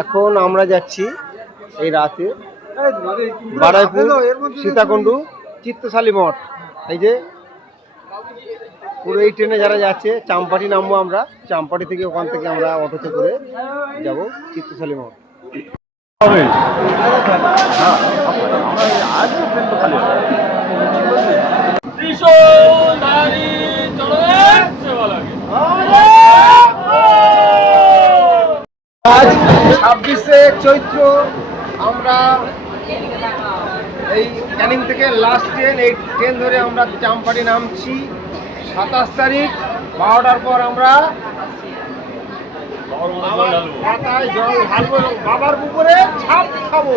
এখন আমরা যাচ্ছি এই রাতে বারাইপুর সীতাকুণ্ডু চিত্তশালী মঠ। এই যে পুরো এই ট্রেনে যারা যাচ্ছে চাম্পাটি নামবো আমরা, চাম্পাটি থেকে ওখান থেকে আমরা অটোতে করে যাব চিত্তশালী মঠ। আজ 26শে চৈত্র, আমরা এই ক্যানিং থেকে লাস্ট ট্রেন, এই ট্রেন ধরে আমরা চাম্পাটি নামছি। 27 তারিখ 12টার পর আমরা মাথায় জল ঢালবো এবং বাবার পুকুরে ছাপ খাবো।